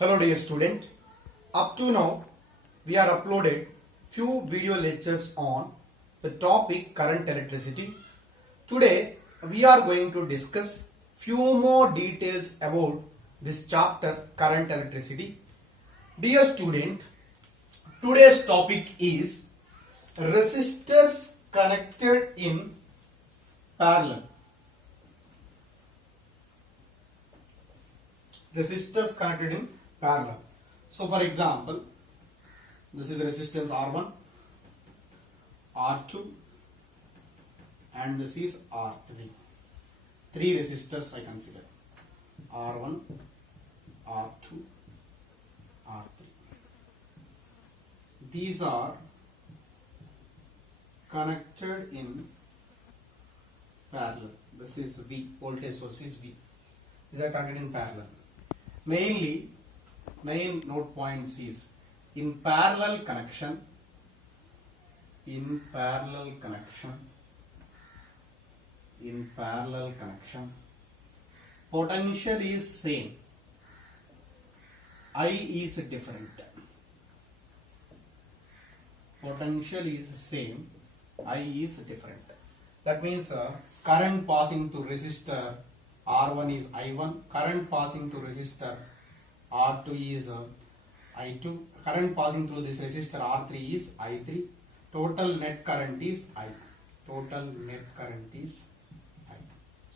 Hello dear student, up to now we are uploaded few video lectures on the topic current electricity. Today we are going to discuss few more details about this chapter current electricity. Dear student, today's topic is resistors connected in parallel. Resistors connected in parallel. So for example, this is resistance R1, R2 and this is R3. Three resistors I consider. R1, R2, R3. These are connected in parallel. This is V, voltage source is V. These are connected in parallel. Main note points is in parallel connection, potential is same, I is different. Potential is same, I is different. That means current passing through resistor R1 is I1, current passing through resistor R2 is I2, current passing through this resistor R3 is I3, total net current is I.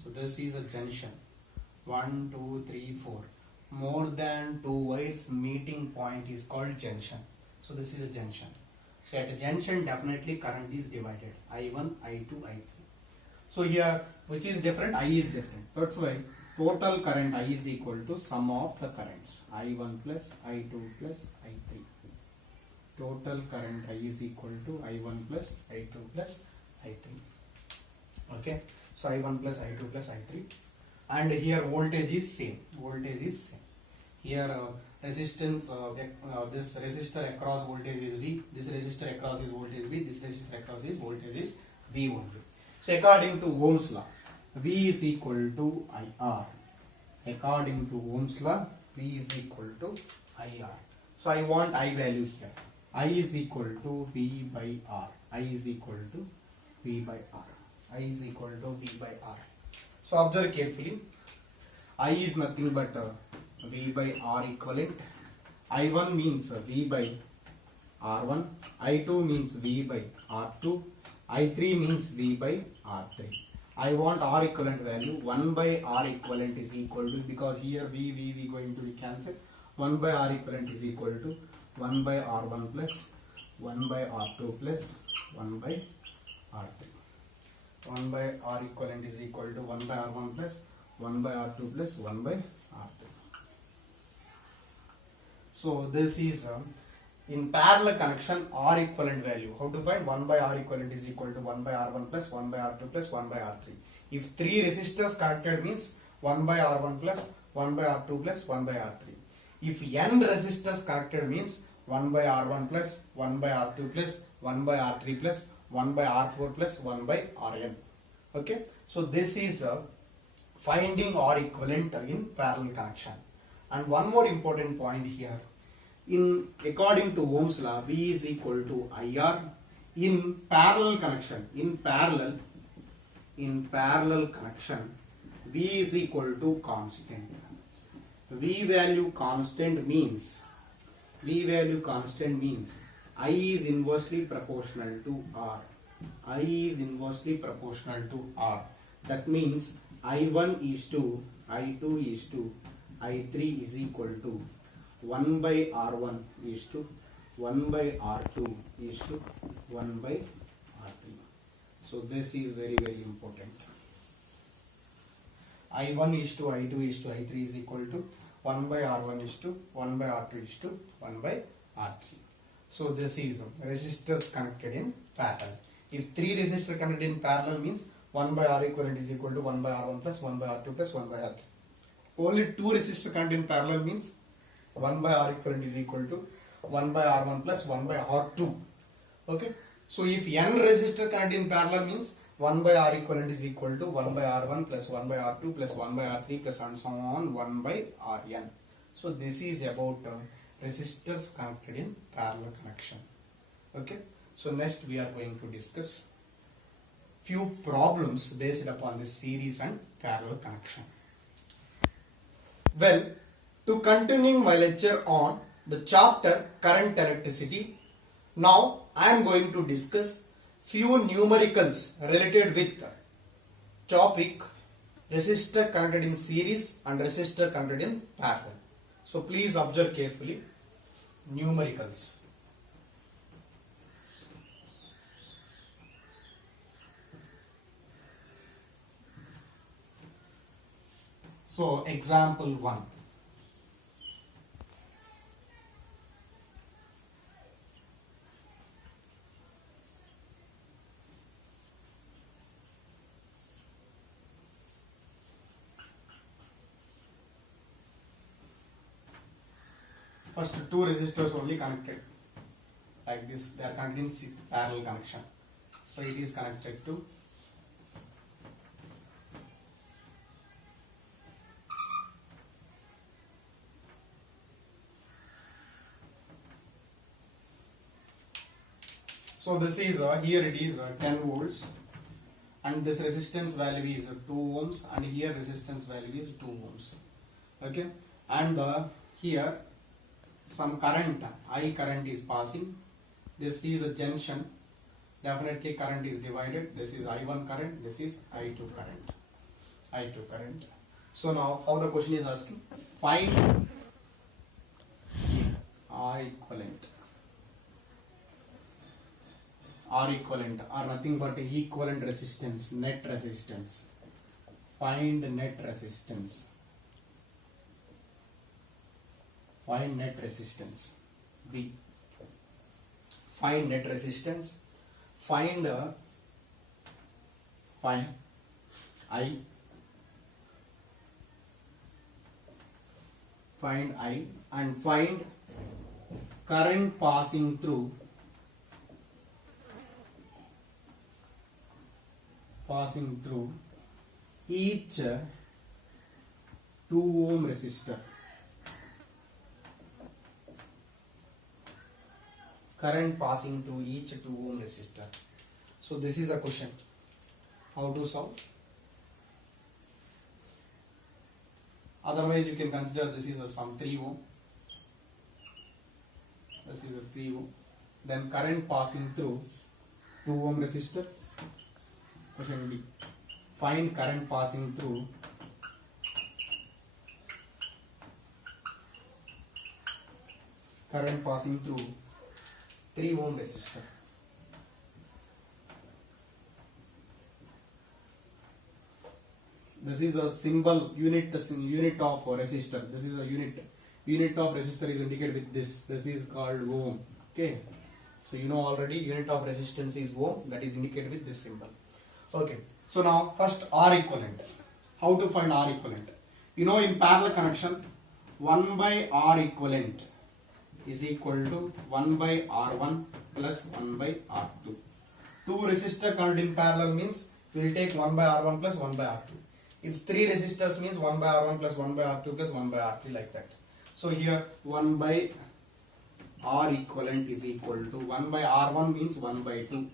So this is a junction. 1, 2, 3, 4. More than two wires meeting point is called junction. So this is a junction. So at a junction definitely current is divided. I1, I2, I3. So here which is different? I is different. That's why total current I is equal to sum of the currents. I1 plus I2 plus I3. Total current I is equal to I1 plus I2 plus I3. Okay. So I1 plus I2 plus I3. And here voltage is same. Here resistance, this resistor across voltage is V. This resistor across is voltage V. This resistor across is voltage is V only. So according to Ohm's law, V is equal to IR. According to Ohm's law, V is equal to IR. So I want I value here. I is equal to V by R. I is equal to V by R. So observe carefully. I is nothing but V by R equivalent. I1 means V by R1. I2 means V by R2. I3 means V by R3. I want R equivalent value. 1 by R equivalent is equal to, because here V going to be cancelled. 1 by R equivalent is equal to 1 by R1 plus 1 by R2 plus 1 by R3. 1 by R equivalent is equal to 1 by R1 plus 1 by R2 plus 1 by R3. So this is in parallel connection R equivalent value. How to find? 1 by R equivalent is equal to 1 by R1 plus 1 by R2 plus 1 by R3. If three resistors connected means 1 by R1 plus 1 by R2 plus 1 by R3. If n resistors connected means 1 by R1 plus 1 by R2 plus 1 by R3 plus 1 by R4 plus 1 by Rn. Okay. So this is finding R equivalent in parallel connection. And one more important point here. According to Ohm's law, V is equal to IR in parallel connection. In parallel connection, V is equal to constant. V value constant means I is inversely proportional to R. That means I1 is to I2 is to I3 is equal to 1 by R1 is to 1 by R2 is to 1 by R3. So this is very important. I1 is to I2 is to I3 is equal to 1 by R1 is to 1 by R2 is to 1 by R3. So this is resistors connected in parallel. If three resistors connected in parallel means 1 by R equivalent is equal to 1 by R1 plus 1 by R2 plus 1 by R3. Only two resistors connected in parallel means 1 by R equivalent is equal to 1 by R1 plus 1 by R2. Okay. So if n resistor connected in parallel means 1 by R equivalent is equal to 1 by R1 plus 1 by R2 plus 1 by R3 plus and so on 1 by Rn. So this is about resistors connected in parallel connection. Okay. So next we are going to discuss few problems based upon this series and parallel connection. Well, to continuing my lecture on the chapter current electricity, now I am going to discuss few numericals related with topic resistor connected in series and resistor connected in parallel. So please observe carefully numericals. So example 1. First two resistors only connected like this, they are connected in parallel connection. So it is connected to so this is here it is 10 volts and this resistance value is 2 ohms and here resistance value is 2 ohms. Okay, and here some current, I current is passing. This is a junction. Definitely current is divided. This is I1 current. This is I2 current. I2 current. So now how the question is asking? Find R equivalent. R equivalent are nothing but equivalent resistance, net resistance. Find net resistance. Find net resistance. B. Find net resistance. Find I. Find I and find current passing through each 2 ohm resistor. Current passing through each 2 ohm resistor. So this is a question. How to solve? Otherwise you can consider this is some 3 ohm. This is a 3 ohm. Then current passing through 2 ohm resistor. Question B. Find current passing through current passing through 3 ohm resistor. This is a symbol unit of resistor. This is a unit of resistor is indicated with this. This is called ohm. Okay. So you know already unit of resistance is ohm, that is indicated with this symbol. Okay. So now first R equivalent. How to find R equivalent? You know in parallel connection 1 by R equivalent is equal to 1 by R1 plus 1 by R2. Two resistor connected in parallel means we will take 1 by R1 plus 1 by R2. If 3 resistors means 1 by R1 plus 1 by R2 plus 1 by R3 like that. So here 1 by R equivalent is equal to 1 by R1 means 1 by 2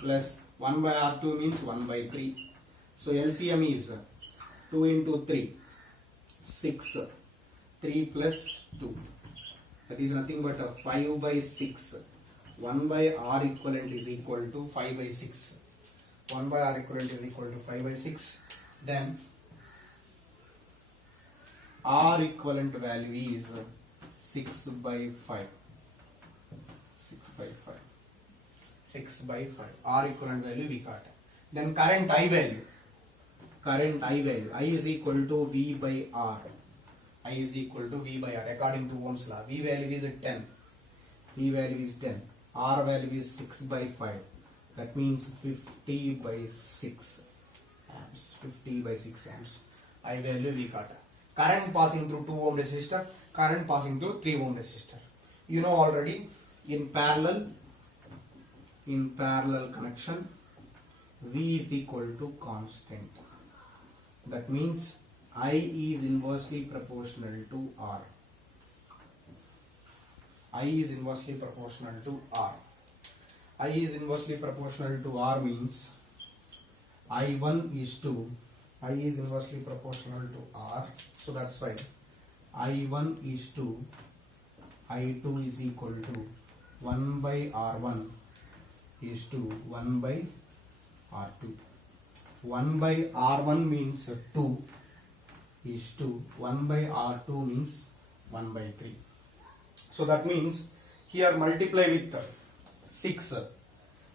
plus 1 by R2 means 1 by 3. So LCM is 2 into 3, 6, 3 plus 2. That is nothing but 5 by 6. 1 by R equivalent is equal to 5 by 6. 1 by R equivalent is equal to 5 by 6. Then R equivalent value is 6 by 5. 6 by 5. 6 by 5. R equivalent value we got. Then current I value. Current I value. I is equal to V by R. I is equal to V by R according to Ohm's law. V value is 10. V value is 10. R value is 6 by 5. That means 50 by 6 amps. 50 by 6 amps. I value we got. Current passing through 2 ohm resistor. Current passing through 3 ohm resistor. You know already in parallel connection V is equal to constant. That means I is inversely proportional to R. I is inversely proportional to R. I is inversely proportional to R means I1 is to, I is inversely proportional to R, so that's why I1 is to I2 is equal to 1 by R1 is to 1 by R2. 1 by R1 means 2 is to 1 by R2 means 1 by 3. So that means here multiply with 6.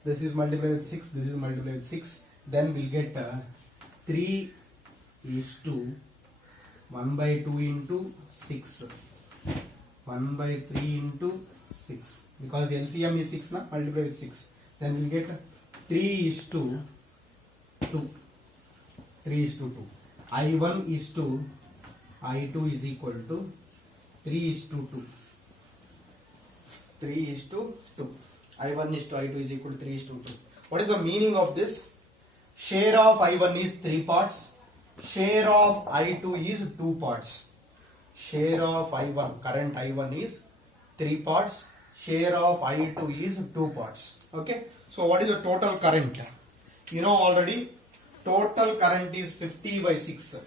This is multiply with 6, this is multiply with 6. Then we'll get 3 is to 1 by 2 into 6. 1 by 3 into 6. Because LCM is 6, na? Multiply with 6. Then we'll get 3 is to 2. 3 is to 2. I1 is to I2 is equal to 3 is to 2. 3 is to 2. I1 is to I2 is equal to 3 is to 2. What is the meaning of this? Share of I1 is 3 parts. Share of I2 is 2 parts. Share of I1, current I1 is 3 parts. Share of I2 is 2 parts. Okay. So what is the total current? You know already, total current is 50 by 6.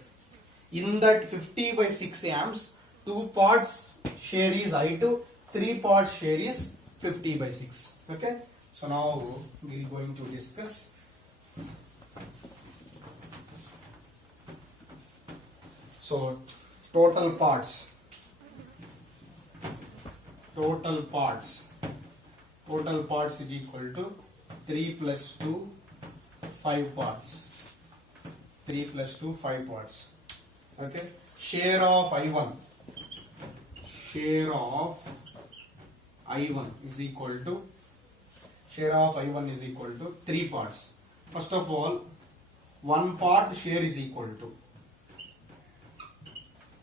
In that 50 by 6 amps, 2 parts share is I2, 3 parts share is 50 by 6. Okay. So now we are going to discuss. So total parts is equal to 3 plus 2, 5 parts. 3 plus 2, 5 parts. Okay. Share of I1 is equal to, share of I1 is equal to 3 parts. First of all, 1 part share is equal to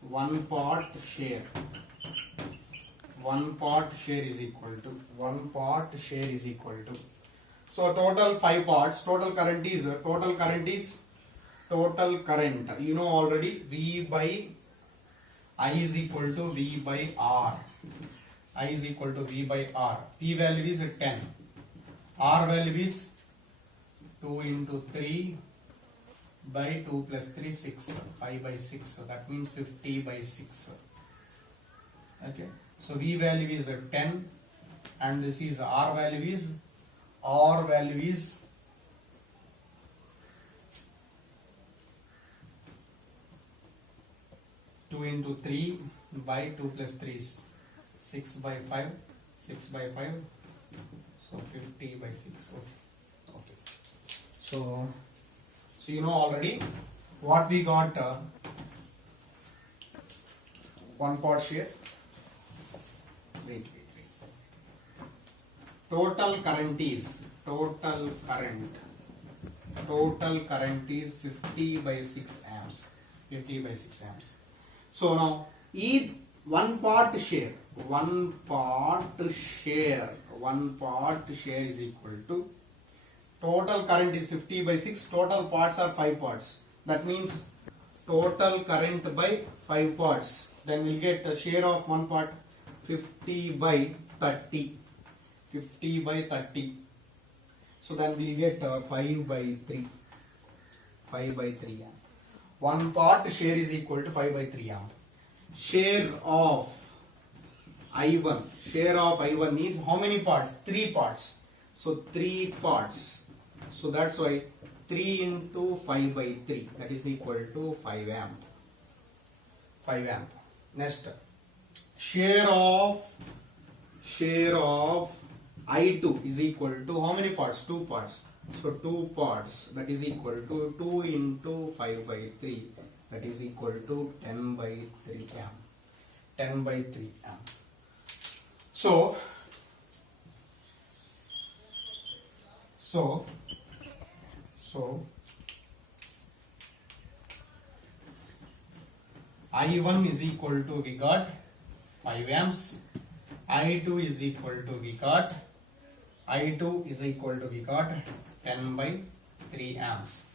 1 part share. 1 part share is equal to 1 part share is equal to. So total 5 parts. Total current. You know already, V by I is equal to V by R. I is equal to V by R. P value is 10. R value is 2 into 3 by 2 plus 3, 6. 5 by 6. So that means 50 by 6. Okay. So V value is 10 and this is R value is 2 into 3 by 2 plus 3 is 6 by 5. 6 by 5. So 50 by 6. Okay. So you know already what we got. 1 part share. Wait. Total current is 50 by 6 amps. 50 by 6 amps. So now one part share is equal to, total current is 50 by 6, total parts are 5 parts. That means total current by 5 parts. Then we'll get a share of 1 part 50 by 30. 50 by 30. So then we'll get 5 by 3. 5 by 3 amp. 1 part share is equal to 5 by 3 amp. Share of I1 is how many parts? 3 parts. So 3 parts. So that's why 3 into 5 by 3, that is equal to 5 amp. 5 amp. Next, share of I2 is equal to how many parts? 2 parts. So 2 parts, that is equal to 2 into 5 by 3, that is equal to 10 by 3 amp. 10 by 3 amp. So I1 is equal to, we got 5 amps. I2 is equal to, we got 10 by 3 amps.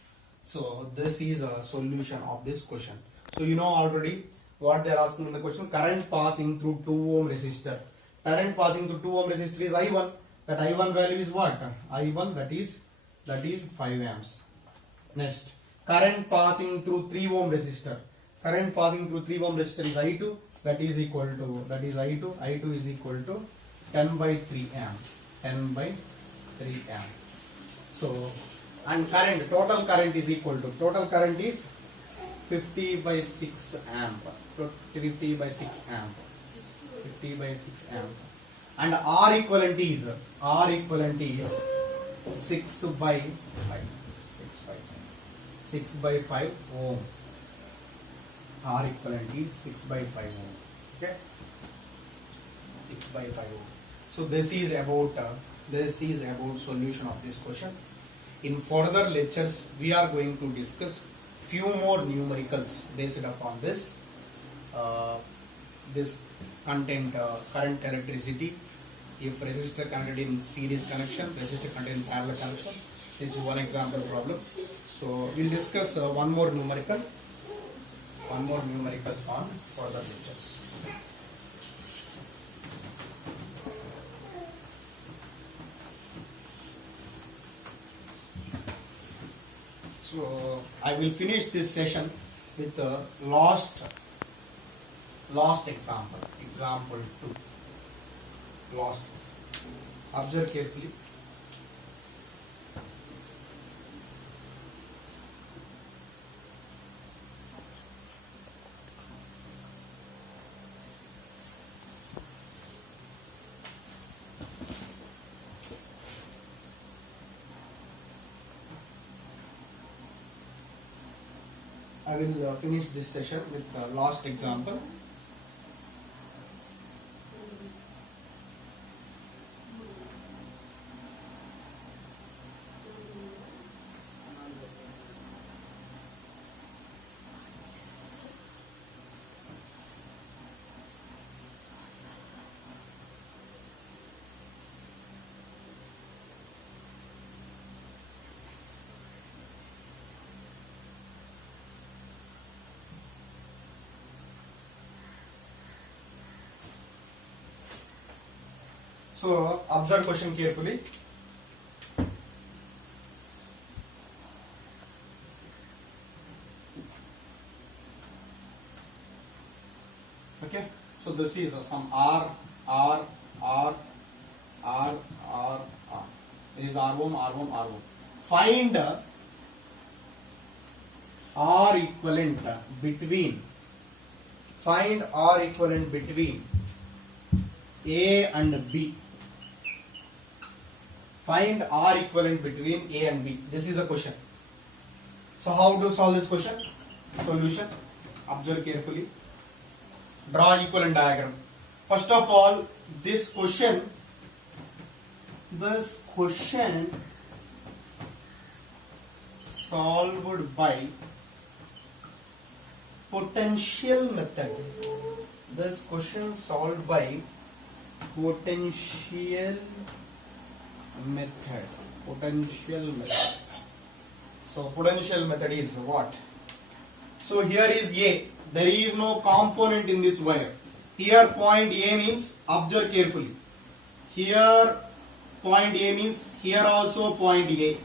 So this is a solution of this question. So you know already what they are asking in the question. Current passing through 2 ohm resistor. Current passing through 2 ohm resistor is I1. That I1 value is what? I1 that is 5 amps. Next, current passing through 3 ohm resistor. Current passing through 3 ohm resistor is I2. That is equal to, that is I2. I2 is equal to 10 by 3 amp. 10 by 3 amp. So, and current, total current is equal to, total current is 50 by 6 amp. 50 by 6 amp. 50 by 6 amp. And R equivalent is 6 by 5. 6 by 5 ohm. R equivalent is 6 by 5 ohm. Okay, 6 by 5 ohm. So this is about solution of this question. In further lectures, we are going to discuss few more numericals based upon this this content, current electricity. If resistor connected in series connection, resistor connected in parallel connection. This is one example problem. So we'll discuss one more numericals on further lectures. So I will finish this session with the last example, example 2. Last one. Observe carefully. I will finish this session with the last example. So observe question carefully. Okay, so this is some R. This is R1. Find R equivalent between. Find R equivalent between A and B. Find R equivalent between A and B. This is a question. So how to solve this question? Solution. Observe carefully. Draw equivalent diagram. First of all, this question solved by potential method. This question solved by potential method. So potential method is what? So here is A. There is no component in this wire. Here point A means, observe carefully. Here point A means, here also point A.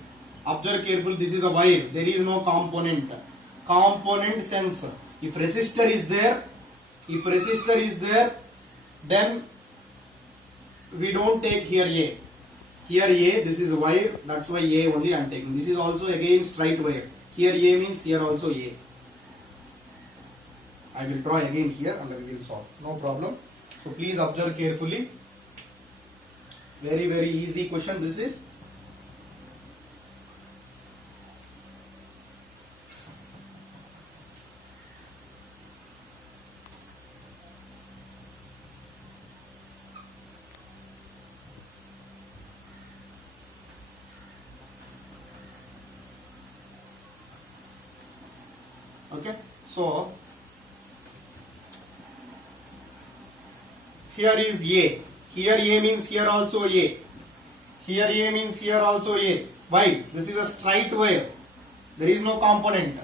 Observe carefully, this is a wire. There is no component. Component sense. If resistor is there, then we don't take here A. Here A, this is wire, that's why A only I am taking. This is also again straight wire. Here A means here also A. I will draw again here and we will solve. No problem. So please observe carefully. Very, very easy question this is. Okay, so here is A. Here A means here also A. Here A means here also A. Why? This is a straight wire. There is no component.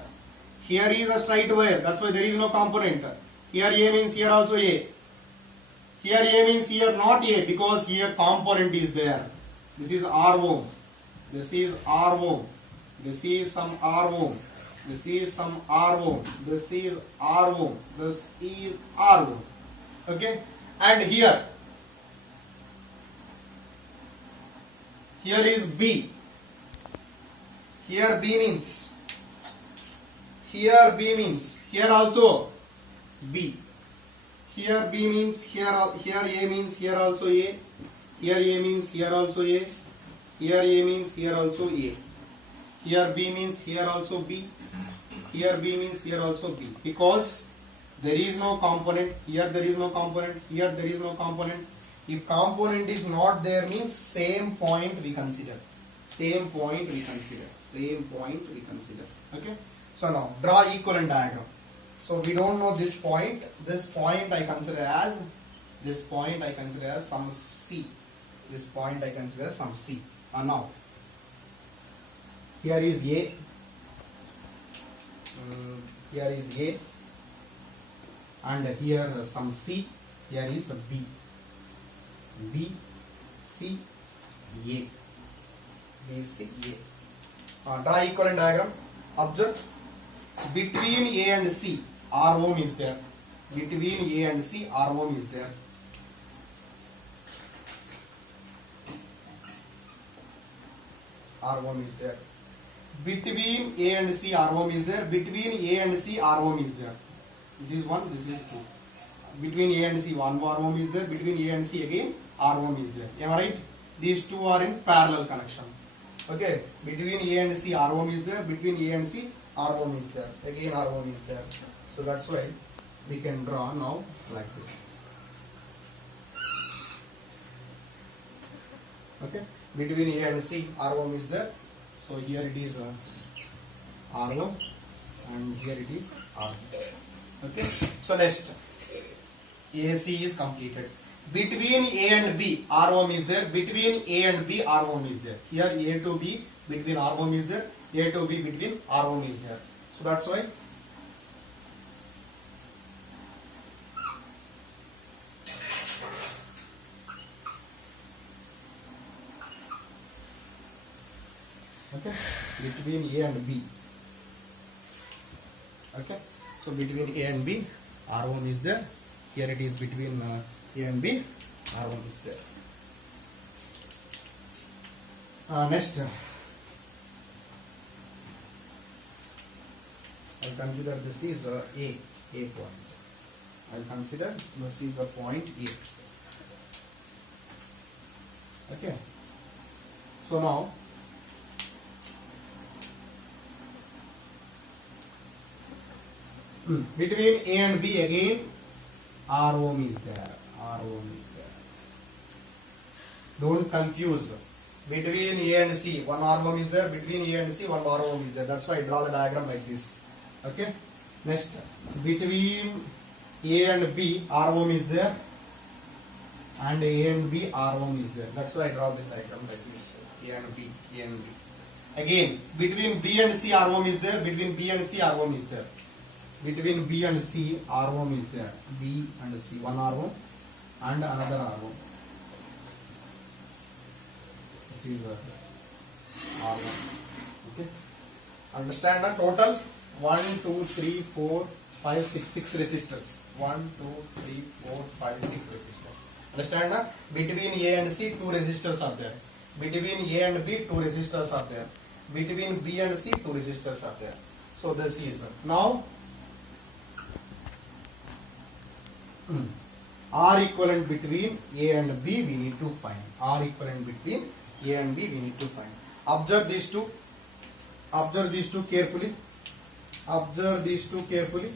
Here is a straight wire. That's why there is no component. Here A means here also A. Here A means here not A because here component is there. This is R ohm. This is R ohm. This is some R ohm. This is some R ohm. This is R ohm. This is R ohm. Okay. And here is B. Here B means. Here B means. Here also B. Here B means here A means here also A. Here A means here also A. Here A means here also A. Here B means here also B. Here B means here also B. Because there is no component. Here there is no component. Here there is no component. If component is not there means same point we consider. Same point we consider. Same point we consider. Okay. So now draw equivalent diagram. So we don't know this point. This point I consider as some C. This point I consider as some C. And now here is A. Here is A. And here some C. Here is B. B, C, A. B, C, A. Draw equivalent diagram. Observe. Between A and C, R ohm is there. Between A and C, R ohm is there. R ohm is there. Between A and C, R ohm is there. Between A and C, R ohm is there. This is 1, this is 2. Between A and C, 1 R ohm is there. Between A and C, again R ohm is there. Am I right? These two are in parallel connection. Okay. Between A and C, R ohm is there. Between A and C, R ohm is there. Again R ohm is there. So that's why we can draw now like this. Okay. Between A and C, R ohm is there. So here it is R ohm and here it is R ohm. Okay. So next, AC is completed. Between A and B, R ohm is there. Between A and B, R ohm is there. Here A to B, between R ohm is there. A to B, between R ohm is there. So that's why okay, between A and B. Okay, so between A and B, R ohm is there. Here it is between A and B, R ohm is there. Next, I'll consider this is a point. I'll consider this is a point A. Okay, so now between A and B again R ohm is there. R ohm is there. Don't confuse. Between A and C, 1 R ohm is there. Between A and C, 1 R ohm is there. That's why I draw the diagram like this. Okay. Next, between A and B, R ohm is there. And A and B, R ohm is there. That's why I draw this diagram like this. A and B, A and B. Again, between B and C, R ohm is there. Between B and C, R ohm is there. Between B and C, R ohm is there. B and C, 1 R ohm and another R ohm. This is R ohm. Okay. Understand the total? 1, 2, 3, 4, 5, 6, 6 resistors. 1, 2, 3, 4, 5, 6 resistors. Understand that? Between A and C, 2 resistors are there. Between A and B, 2 resistors are there. Between B and C, 2 resistors are there. So this is now R equivalent between A and B we need to find. R equivalent between A and B we need to find. Observe these two. Observe these two carefully. Observe these two carefully.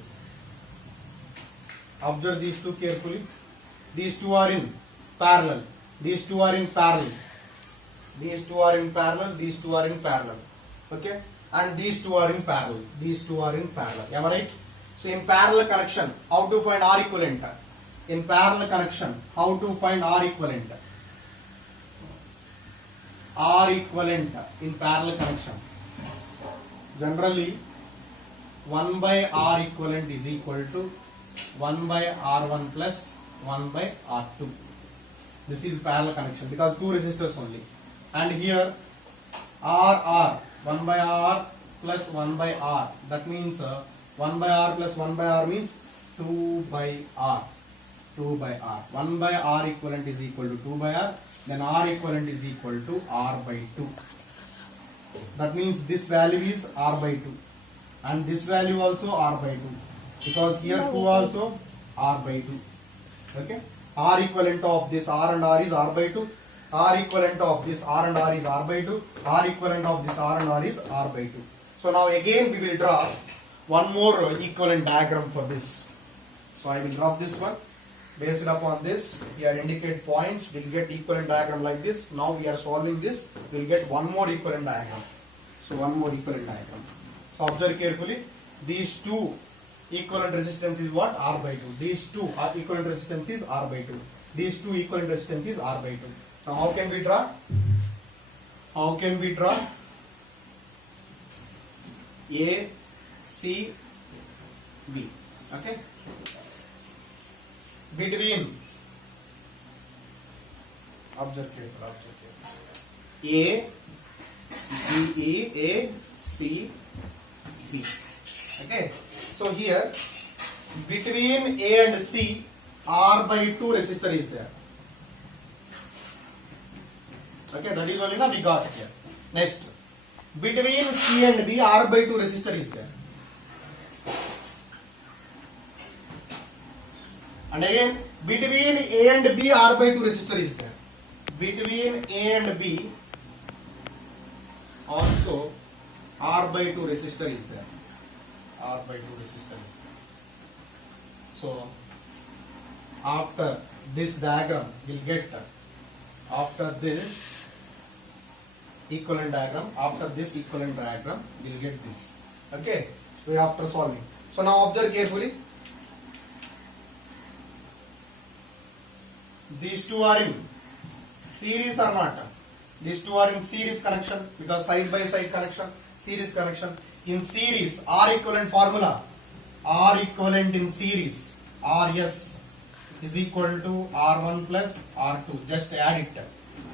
Observe these two carefully. These two are in parallel. These two are in parallel. These two are in parallel. These two are in parallel. Okay? And these two are in parallel. These two are in parallel. Am I right? So in parallel connection, how to find R equivalent? In parallel connection, how to find R equivalent? R equivalent in parallel connection. Generally, 1 by R equivalent is equal to 1 by R1 plus 1 by R2. This is parallel connection because two resistors only. And here R, 1 by R plus 1 by R. That means 1 by R plus 1 by R means 2 by R. 2 by R. 1 by R equivalent is equal to 2 by R. Then R equivalent is equal to R by 2. That means this value is R by 2. And this value also R by 2. Because here 2 also R by 2. Okay. R equivalent of this R and R is R by 2. R equivalent of this R and R is R by 2. R equivalent of this R and R is R by 2. So now again we will draw one more equivalent diagram for this. So I will draw this one. Based upon this, here indicate points, we'll get equivalent diagram like this. Now we are solving this, we'll get one more equivalent diagram. So one more equivalent diagram. So observe carefully. These two equivalent resistance is what? R by 2. These two are equivalent resistance is R by 2. These two equivalent resistance is R by 2. Now how can we draw? How can we draw? A, C, B. Okay. Between, observe careful. A, B, E, A, C, B. Okay. So here, between A and C, R by 2 resistor is there. Okay, that is only now we got here. Next, between C and B, R by 2 resistor is there. And again, between A and B, R by 2 resistor is there. Between A and B, also R by 2 resistor is there. R by 2 resistor is there. So, after this diagram, we'll get after this equivalent diagram, we'll get this. Okay, so after solving. So now observe carefully. These two are in series or not? These two are in series connection because side by side connection, series connection. In series, R equivalent formula, R equivalent in series, RS is equal to R1 plus R2. Just add it.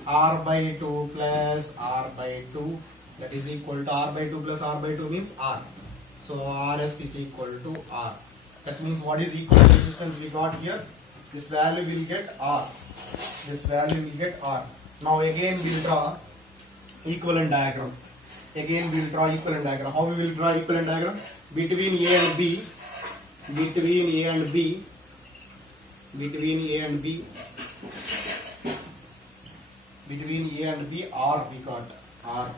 R by 2 plus R by 2, that is equal to R by 2 plus R by 2 means R. So RS is equal to R. That means what is equivalent resistance we got here? This value will get R. This value will get R. Now again we will draw equivalent diagram. Again we will draw equivalent diagram. How we will draw equivalent diagram? Between A and B, between A and B, between A and B, between A and B, R we got R,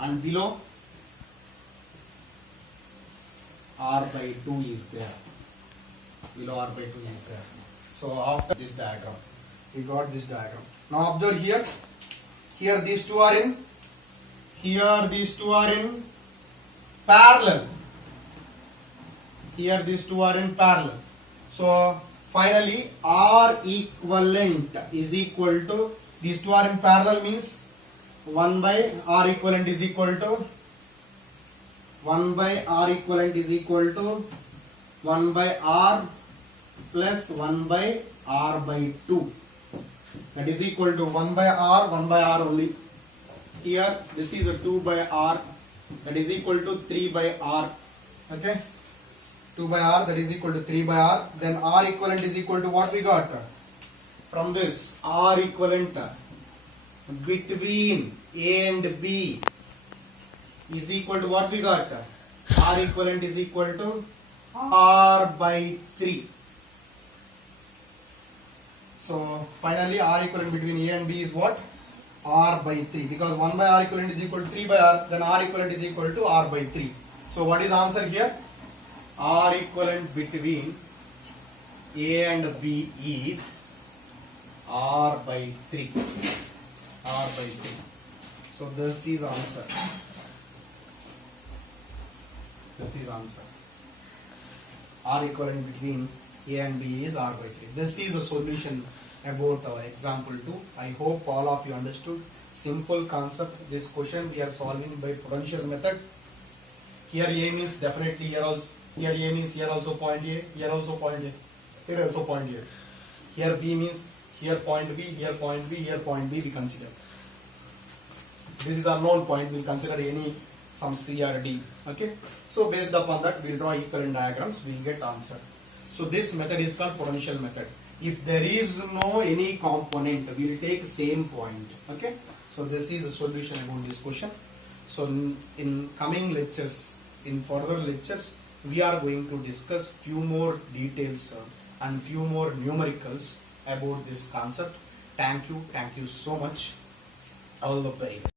and below R by 2 is there. Below R by 2 is there. So after this diagram, we got this diagram. Now observe here. Here these two are in. Here these two are in parallel. Here these two are in parallel. So finally R equivalent is equal to, these two are in parallel means 1 by R equivalent is equal to 1 by R equivalent is equal to 1 by R plus 1 by R by 2. That is equal to 1 by R only. Here this is a 2 by R, that is equal to 3 by R. Okay, 2 by R, that is equal to 3 by R. Then R equivalent is equal to what we got from this? R equivalent between A and B is equal to what we got? R equivalent is equal to R by 3. So finally R equivalent between A and B is what? R by 3, because 1 by R equivalent is equal to 3 by R, then R equivalent is equal to R by 3. So what is the answer here? R equivalent between A and B is R by 3. R by 3. So this is answer. This is answer. R equivalent between A and B is R by 3. This is a solution about our example 2. I hope all of you understood. Simple concept. This question we are solving by potential method. Here A means definitely here also. Here A means here also point A. Here also point A. Here also point A. Here B means here point B, here point B, here point B we consider. This is unknown point, we'll consider any some C or D. Okay. So based upon that, we'll draw equivalent diagrams, we'll get answer. So this method is called potential method. If there is no any component, we will take same point. Okay. So this is the solution about this question. So in coming lectures, in further lectures, we are going to discuss few more details and few more numericals about this concept. Thank you so much. All the very best.